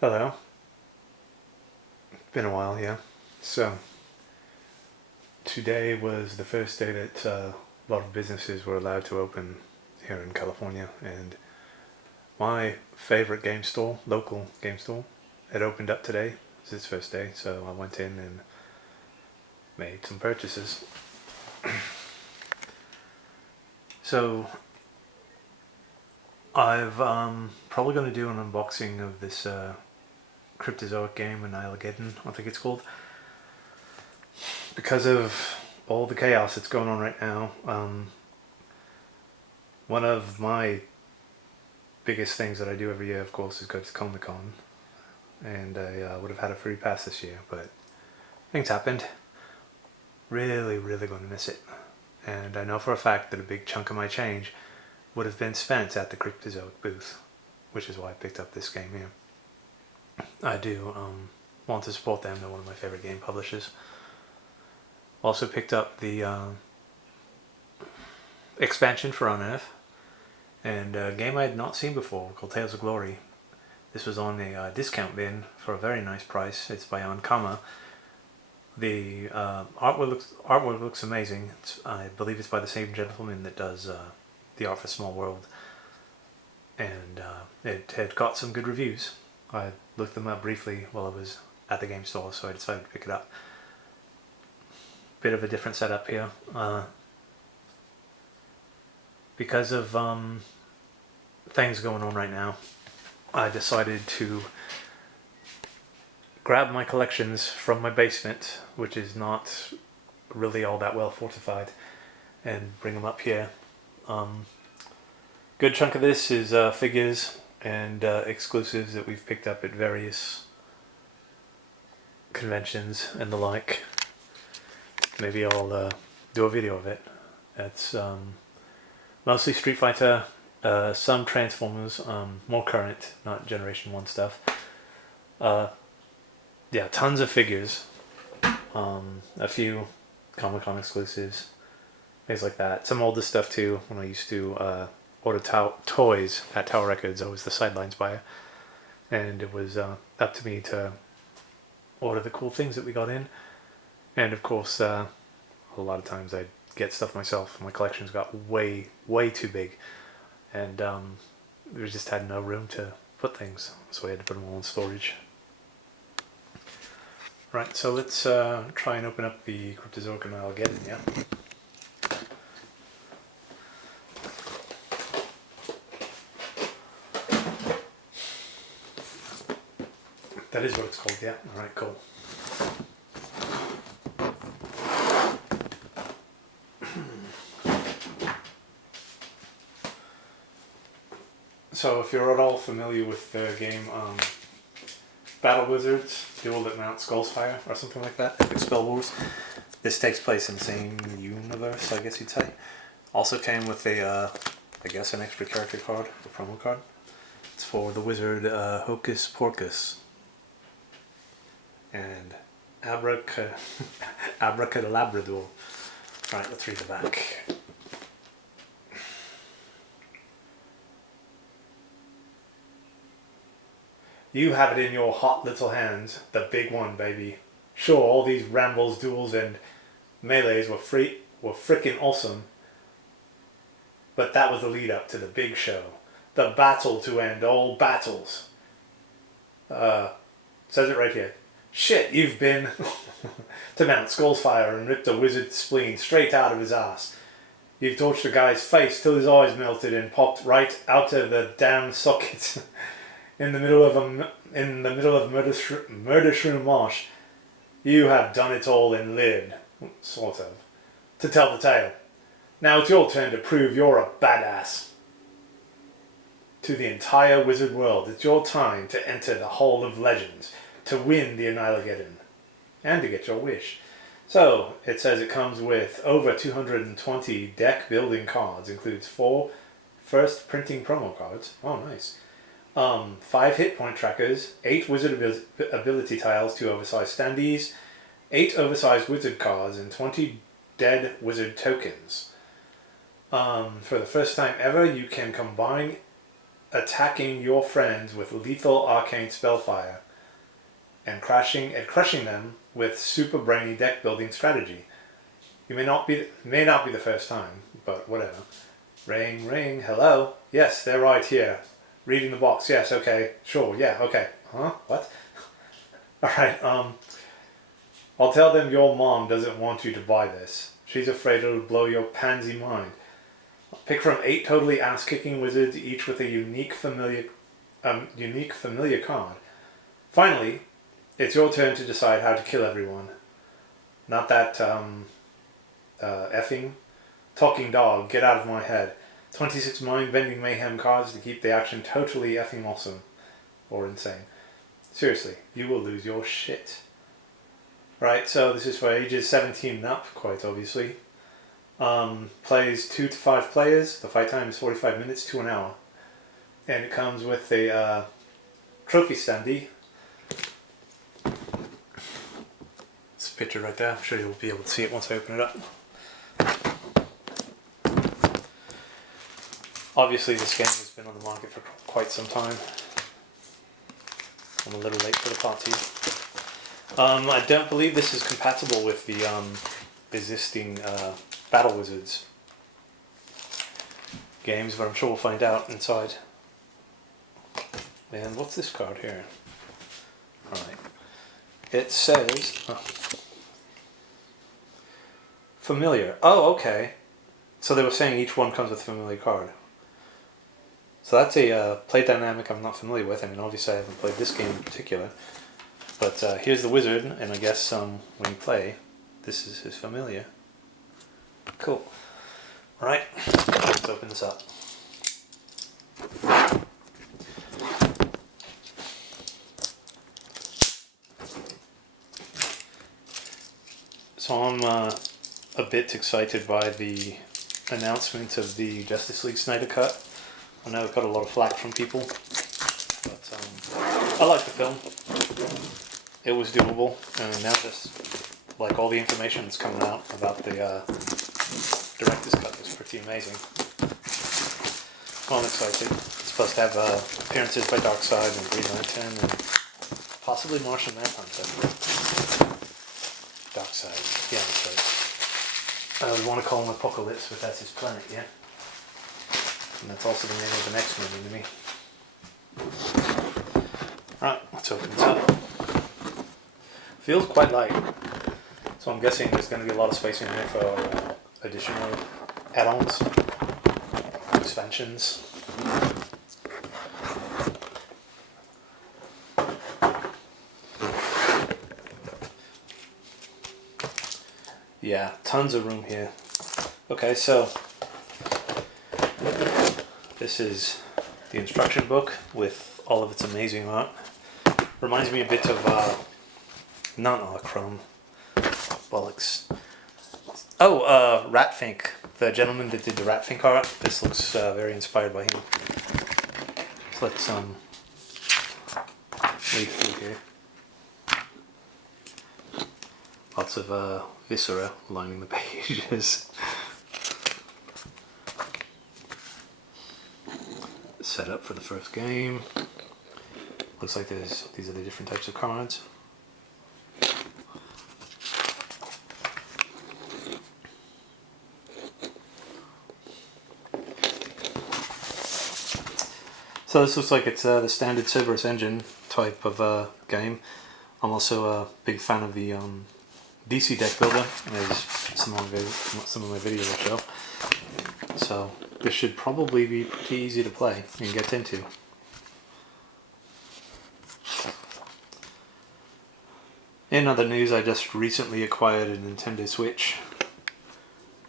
Hello. Been a while, yeah. So, today was the first day that a lot of businesses were allowed to open here in California, and my favorite game store, local game store, it opened up today. It's its first day, so I went in and made some purchases. So, I've probably going to do an unboxing of this Cryptozoic game, Annihilageddon, I think it's called. Because of all the chaos that's going on right now, one of my biggest things that I do every year, of course, is go to Comic Con, and I would have had a free pass this year, but things happened. Really, really going to miss it, and I know for a fact that a big chunk of my change would have been spent at the Cryptozoic booth, which is why I picked up this game here. I do want to support them; they're one of my favorite game publishers. Also picked up the expansion for Unearth, and a game I had not seen before called Tales of Glory. This was on a discount bin for a very nice price. It's by Ankama. The artwork looks amazing. I believe it's by the same gentleman that does the art for Small World, and it had got some good reviews. I looked them up briefly while I was at the game store, so I decided to pick it up. Bit of a different setup here. Because of things going on right now, I decided to grab my collections from my basement, which is not really all that well fortified, and bring them up here. Good chunk of this is figures and exclusives that we've picked up at various conventions and the like. Maybe I'll do a video of it. It's mostly Street Fighter, some Transformers, more current, not Generation 1 stuff. Yeah, tons of figures. A few Comic-Con exclusives, things like that. Some older stuff too, when I used to order toys at Tower Records. I was the sidelines buyer, and it was up to me to order the cool things that we got in. And of course, a lot of times I'd get stuff myself. My collections got way too big, and we just had no room to put things, so I had to put them all in storage. Right, so let's try and open up the Cryptozoic Annihilageddon, yeah? That is what it's called, yeah? Alright, cool. So if you're at all familiar with the game Battle Wizards, Duel that Mount Skullfire, or something like that, Epic Spell Wars, this takes place in the same universe, I guess you'd say. Also came with a, I guess, an extra character card, a promo card. It's for the wizard Hocus Pocus. And Abracadabrador. Right, let's read the back. You have it in your hot little hands, the big one, baby. Sure, all these rambles, duels, and melees were frickin' awesome, but that was the lead up to the big show. The battle to end all battles. Says it right here. Shit, you've been to Mount Skullfire and ripped a wizard's spleen straight out of his ass. You've torched a guy's face till his eyes melted and popped right out of the damn socket in the middle of Murder Shroom Marsh. You have done it all and lived, sort of, to tell the tale. Now it's your turn to prove you're a badass. To the entire wizard world, it's your time to enter the Hall of Legends, to win the Annihilageddon, and to get your wish. So, it says it comes with over 220 deck building cards, includes 4 first printing promo cards. Oh, nice. 5 hit point trackers, 8 wizard ability tiles, 2 oversized standees, 8 oversized wizard cards, and 20 dead wizard tokens. For the first time ever, you can combine attacking your friends with lethal arcane spellfire and crushing them with super brainy deck building strategy. You may not be the first time, but whatever. Ring, ring, hello? Yes, they're right here. Reading the box, yes, okay, sure, yeah, okay. Huh? What? Alright, I'll tell them your mom doesn't want you to buy this. She's afraid it'll blow your pansy mind. Pick from 8 totally ass-kicking wizards, each with a unique familiar card. Finally, it's your turn to decide how to kill everyone. Not that, effing talking dog, get out of my head. 26 mind-bending mayhem cards to keep the action totally effing awesome. Or insane. Seriously, you will lose your shit. Right, so this is for ages 17 and up, quite obviously. Plays 2 to 5 players. The fight time is 45 minutes to an hour. And it comes with a trophy standee. This picture right there. I'm sure you'll be able to see it once I open it up. Obviously this game has been on the market for quite some time. I'm a little late for the party. I don't believe this is compatible with the existing Battle Wizards games, but I'm sure we'll find out inside. And what's this card here? Alright. It says... familiar. Oh, okay. So they were saying each one comes with a familiar card. So that's a play dynamic I'm not familiar with. I mean, obviously I haven't played this game in particular. But here's the wizard, and I guess when you play, this is his familiar. Cool. Alright, let's open this up. So I'm a bit excited by the announcement of the Justice League Snyder Cut. I know it got a lot of flack from people, but I like the film. It was doable, and now just like all the information that's coming out about the director's cut is pretty amazing. Well, I'm excited. It's supposed to have appearances by Darkseid and Green Lantern and possibly Martian Manhunter. Darkseid, yeah, that's right. We want to call him Apocalypse, but that's his planet, yeah. And that's also the name of the next movie to me. Right, let's open this up. Feels quite light, so I'm guessing there's going to be a lot of space in here for additional add-ons, expansions. Yeah, tons of room here. Okay, so this is the instruction book with all of its amazing art. Reminds me a bit of not Chrome. Bollocks. Oh, Ratfink. The gentleman that did the Ratfink art. This looks very inspired by him. So let's leaf through here. Lots of viscera lining the pages. Set up for the first game. Looks like these are the different types of cards. So this looks like it's the standard Cerberus Engine type of game. I'm also a big fan of the DC deck builder, as some of my videos will show. So this should probably be pretty easy to play and get into. In other news, I just recently acquired a Nintendo Switch,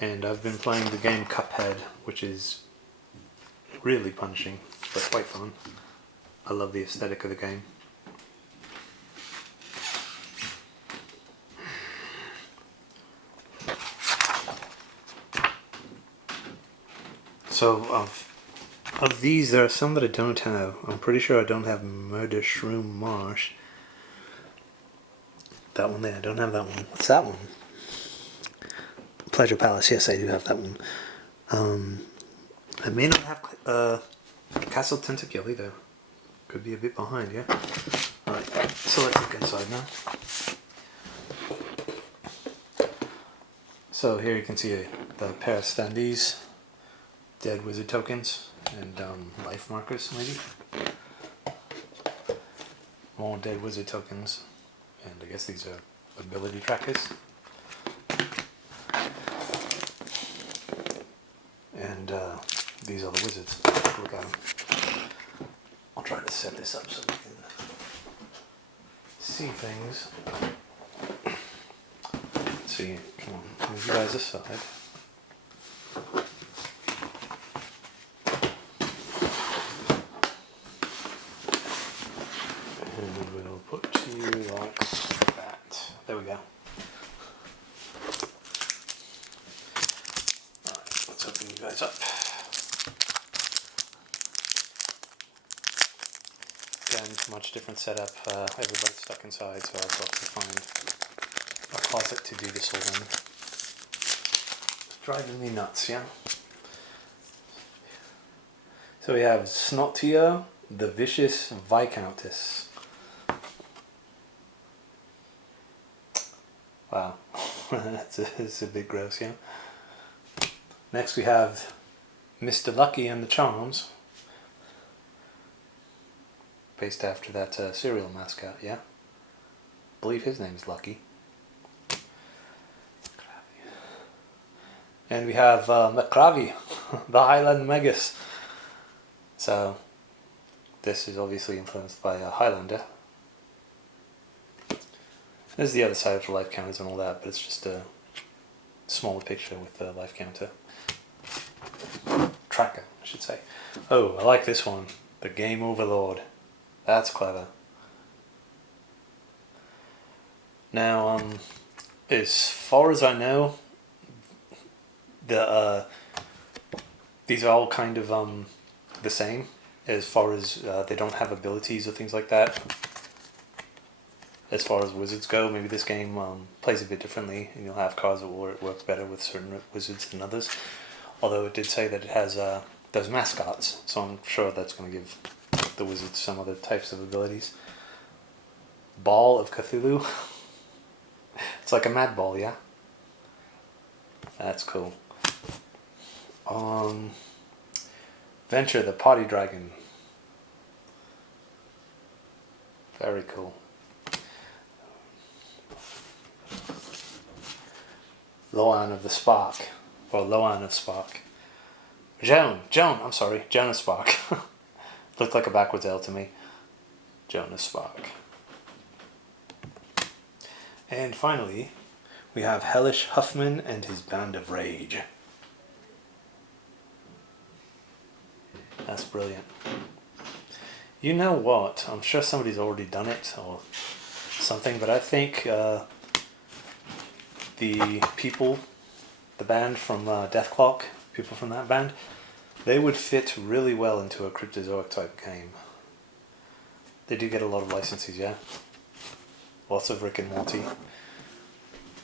and I've been playing the game Cuphead, which is really punishing, but quite fun. I love the aesthetic of the game. So of these, there are some that I don't have. I'm pretty sure I don't have Murder Shroom Marsh. That one there, I don't have that one. What's that one? Pleasure Palace, yes I do have that one. I may not have Castle Tentaculi though. Could be a bit behind, yeah? Alright, so let's look inside now. So here you can see the pair of standees, dead wizard tokens, and life markers maybe. More dead wizard tokens, and I guess these are ability trackers. And these are the wizards. Look at them. I'll try to set this up so we can see things. Let's see, come on, move you guys aside. And we'll put you like that. There we go. Alright, let's open you guys up. Again, much different setup. Everybody's stuck inside, so I've got to find a closet to do this all in. Driving me nuts, yeah? So we have Snotio, the Vicious Viscountess. Wow, that's a bit gross, yeah? Next we have Mr. Lucky and the Charms. Based after that cereal mascot, yeah? I believe his name's Lucky. And we have McCravy, the Highland Magus. So, this is obviously influenced by Highlander. There's the other side of the life counters and all that, but it's just a smaller picture with the life counter. Tracker, I should say. Oh, I like this one. The Game Overlord. That's clever. Now, as far as I know, these are all kind of the same as far as they don't have abilities or things like that. As far as wizards go, maybe this game plays a bit differently, and you'll have cards that will work better with certain wizards than others. Although it did say that it has those mascots, so I'm sure that's going to give the wizards some other types of abilities. Ball of Cthulhu. It's like a mad ball, yeah? That's cool. Venture the Potty Dragon. Very cool. Loan of the Spark. Or Loan of Spark. I'm sorry, Jonas Spark. Looked like a backwards L to me. Jonas Spark. And finally, we have Hellish Huffman and his Band of Rage. That's brilliant. You know what? I'm sure somebody's already done it or something, but I think the people, the band from Death Clock, people from that band, they would fit really well into a Cryptozoic type game. They do get a lot of licenses, yeah. Lots of Rick and Morty.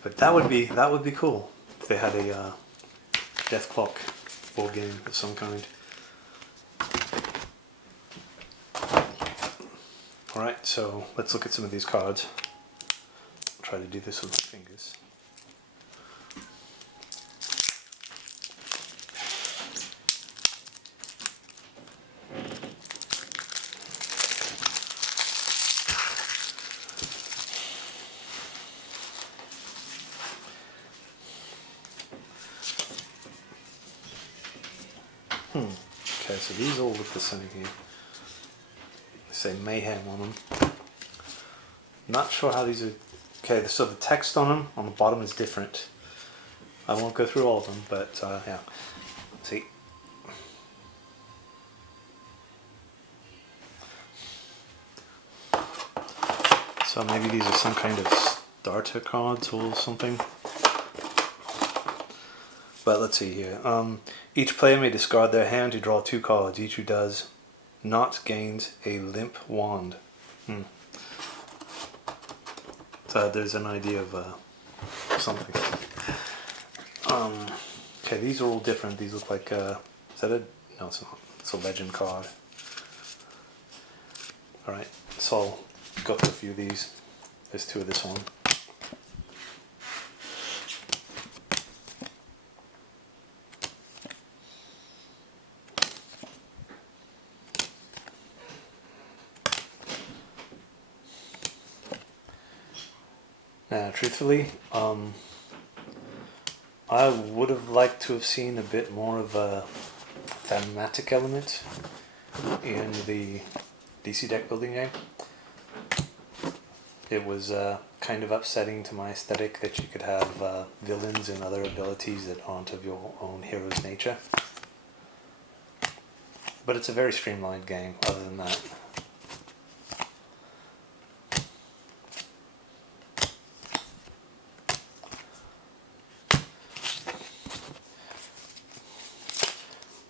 But that would be cool if they had a Death Clock board game of some kind. Alright, so let's look at some of these cards. I'll try to do this with my fingers. Okay, so these all look the same here. They say Mayhem on them. Not sure how these are. Okay, so the text on them on the bottom is different. I won't go through all of them, but yeah. See. So maybe these are some kind of starter cards or something. But let's see here. Each player may discard their hand to draw 2 cards. Each who does not gains a limp wand. So there's an idea of something. Okay, these are all different. These look like is that a? No, it's not. It's a legend card. Alright, so I'll go through a few of these. There's 2 of this one. Now, truthfully, I would have liked to have seen a bit more of a thematic element in the DC deck building game. It was kind of upsetting to my aesthetic that you could have villains and other abilities that aren't of your own hero's nature. But it's a very streamlined game, other than that.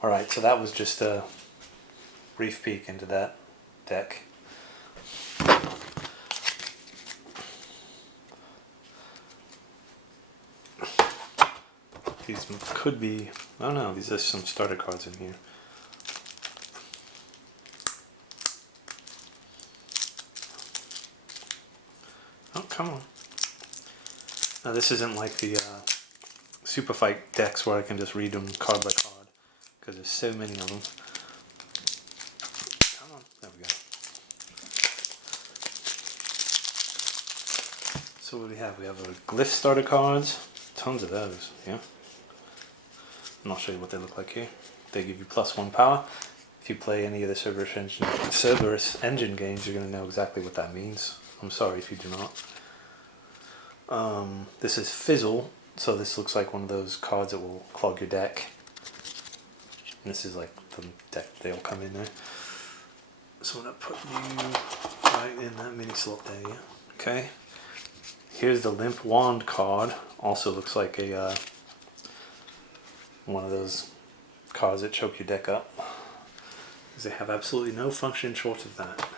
Alright, so that was just a brief peek into that deck. These could be, oh no, these are some starter cards in here. Oh, come on. Now this isn't like the Super Fight decks where I can just read them card by card, because there's so many of them. Come on, there we go. So what do we have? We have a Glyph starter cards, tons of those, yeah. And I'll show you what they look like here. They give you +1 power. If you play any of the Cerberus Engine games, you're going to know exactly what that means. I'm sorry if you do not. This is Fizzle, so this looks like one of those cards that will clog your deck. And this is like the deck they all come in there. So I'm going to put you right in that mini slot there, yeah. Okay. Here's the Limp Wand card. Also looks like a one of those cards that choke your deck up, because they have absolutely no function short of that.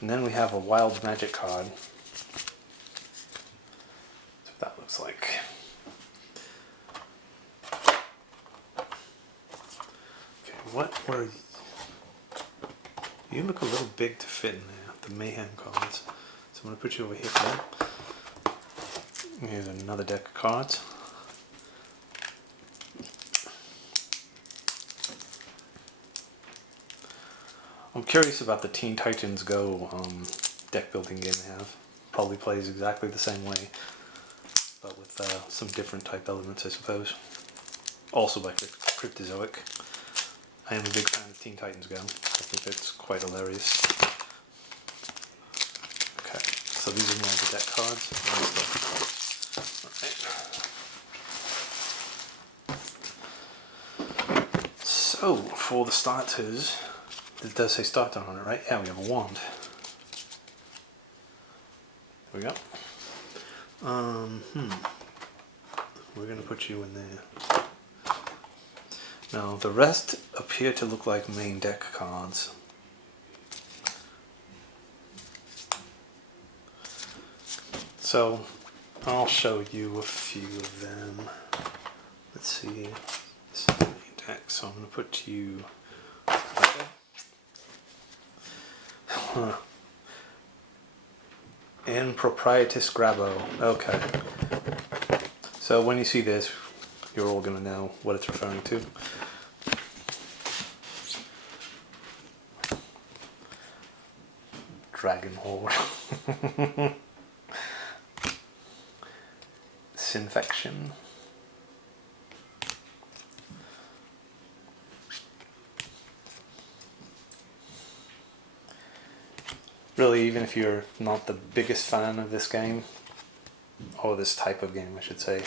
And then we have a Wild Magic card. That's what that looks like. Okay, what were you? Look a little big to fit in there, the Mayhem cards. So I'm going to put you over here for that. Here's another deck of cards. I'm curious about the Teen Titans Go deck building game they have. Probably plays exactly the same way, but with some different type elements, I suppose. Also by Cryptozoic. I am a big fan of Teen Titans Go. I think it's quite hilarious. Okay, so these are more of the deck cards. Alright. So, for the starters, it does say starter on it, right? Yeah, we have a wand. There we go. We're going to put you in there. Now, the rest appear to look like main deck cards. So, I'll show you a few of them. Let's see. This is the main deck, so I'm going to put you... Okay. Improprietus Grabo. Okay. So when you see this, you're all going to know what it's referring to. Dragon Horde. Sinfection. Really, even if you're not the biggest fan of this game, or this type of game I should say,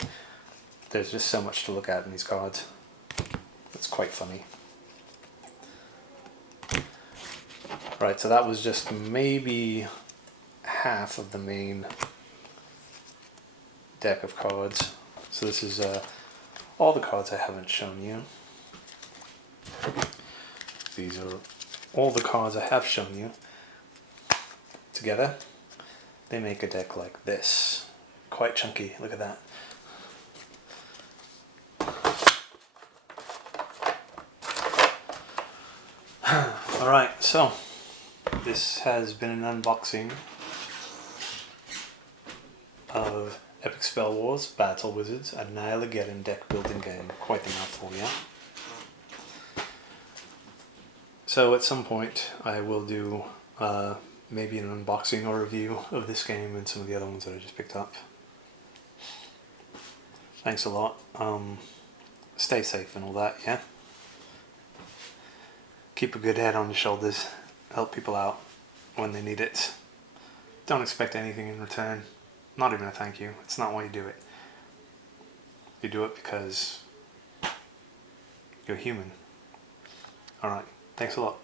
there's just so much to look at in these cards. It's quite funny. Right, so that was just maybe half of the main deck of cards. So this is all the cards I haven't shown you. These are all the cards I have shown you. Together, they make a deck like this. Quite chunky, look at that. Alright, so this has been an unboxing of Epic Spell Wars Battle Wizards Annihilageddon deck building game. Quite the mouthful, yeah? So at some point I will do maybe an unboxing or review of this game and some of the other ones that I just picked up. Thanks a lot. Stay safe and all that, yeah? Keep a good head on your shoulders. Help people out when they need it. Don't expect anything in return. Not even a thank you. It's not why you do it. You do it because you're human. Alright, thanks a lot.